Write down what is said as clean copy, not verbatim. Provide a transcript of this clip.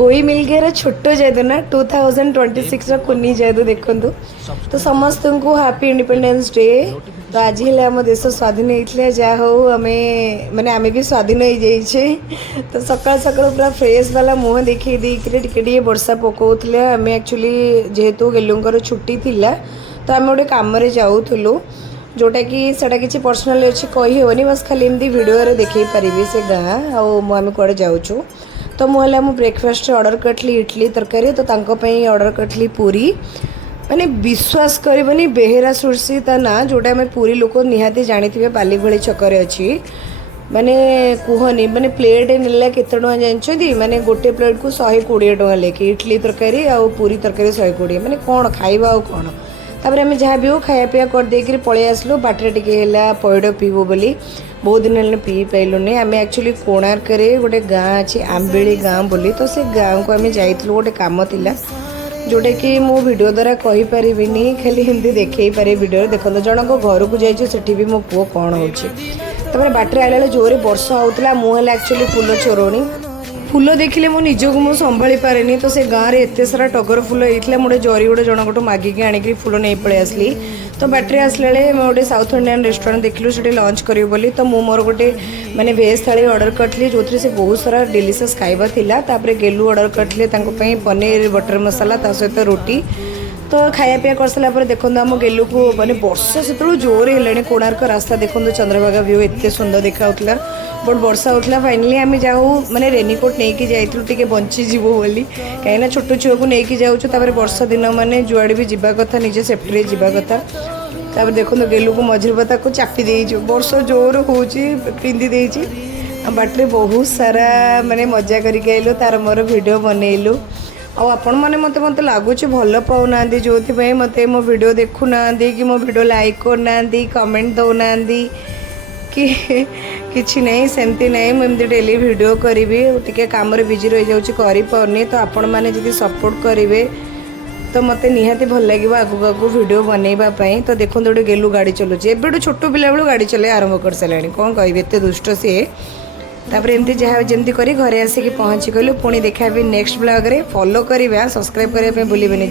कोई मिल गया छोटो जादू ना 2026 कुनी जादू देखु तो समस्त को हैप्पी इंडिपेंडेंस डे। तो आज हेल्ले आम देश स्वाधीन होता जहाँ हो आम माने आम भी स्वाधीन हो जाइए। तो सकाल सकाल पूरा फ्रेश वाला मुँह देखी टे वर्षा पकाउले आम एक्चुअली जेहेतु गेलुंकर छुट्टी थिला तो आम गोटे कम जाऊलु जोटा कि सेटा किसी पर्सनाली अच्छी कही हेनी बस खाली एमती वीडियो देखे पारि से गाँ आम कड़े जाऊँ। तो मुझे मु ब्रेकफास्ट ऑर्डर करली इडली तरकारी तो ऑर्डर करली पूरी माने विश्वास करबनी बेहेरा सुरसी ता ना जोटा मैं पूरी लोक निहाती जानी बाली भली छकरे अच्छी माने कुहनी माने प्लेट नेला केते टका जानछदी माने गोटे प्लेट को 120 टका लेके इडली तरकारी आ पूरी तरकारी 120 माने कौन खाइबा आ कौन तापर आम जहाँ भी हो खाया पिया कर देकर पलि आसलु बाटर टिके पैड पीबू बोली बहुत दिन हेल्ले पी पाइलुनि। आम एक्चुअली कोणार्क गोटे गाँ अच्छी आंबेली गाँ बोली तो से गाँव को आम जाइलु गोटे कम थिला जोटा कि मो वीडियो द्वारा कही पारिबिनी खाली हिंदी देखई पारे वीडियो देखो जनक घर को जाइए सेठी भी मो पुओ कौन हो बाटर आला जोरे वर्षा होता मुझे एक्चुअली फूल चोरणी फूल देखिले मो निजक मु संभाली पारेनी तो से गाँव में एत सारा टगर फूल होता मुझे जरी गोटे जनक मागिकी आनिक फूल नहीं पलि आसली। तो बैटरी आसला गोटे साउथ इंडियन रेस्टोरेंट देखलु से लंच करी बोली तो मु मोर गोटे माने भेज थाली ऑर्डर करथली जो से बहुत सारा डिलीशियस खाइबा थिला तापरे गेलु ऑर्डर करथले तांको पई पनीर बटर मसाला ता सहित रोटी तो खाया पिया कर सारा पर देखो आम गेलु को माने वर्षा से जोर है कोणार्क रास्ता देखो चंद्रभागा व्यू एत सुंदर देखा बट वर्षा होता फाइनाली आम जाऊ माने रेनिकोट नहीं कि जाइलु टिके बंची जीवो बोली कहीं छोट छुआ को लेकिन जाऊँ वर्षा दिन माने जुआड़े भी जावा कथा निजे सेफ्टी जावा कथा तापर देखो गेलु को मझिर पता को चापी दे वर्ष जोर हो पिंधि देछि बाटे बहुत सारा माने मजा करके आइलु तार मोर वीडियो बनइलु आपण मैंने मत लगुच भल पाऊना जो मत मो वीडियो देखुना कि मो वीडियो लाइक करना कमेंट दौना कि किसी नहीं सेमती नहीं मुझे डेली वीडियो करी टे कम बिजी रही जाऊँगी करनी तो आपण मैंने जी सपोर्ट करेंगे तो मत निहाती भल लगे आगू आगू वीडियो बनवाई। तो देखो गोटे गेलु गाड़ी चलुचे एवं छोट पिला बेलू गाड़ी चले आरंभ कर सारे कौन कह एत दुष्ट सी तापर एमती जहाँ जमती करी घरे आसिक पहुँची गलु पुणी देखा नेक्स्ट ब्लॉग रे फॉलो करवा सब्सक्राइब करने भूलिए।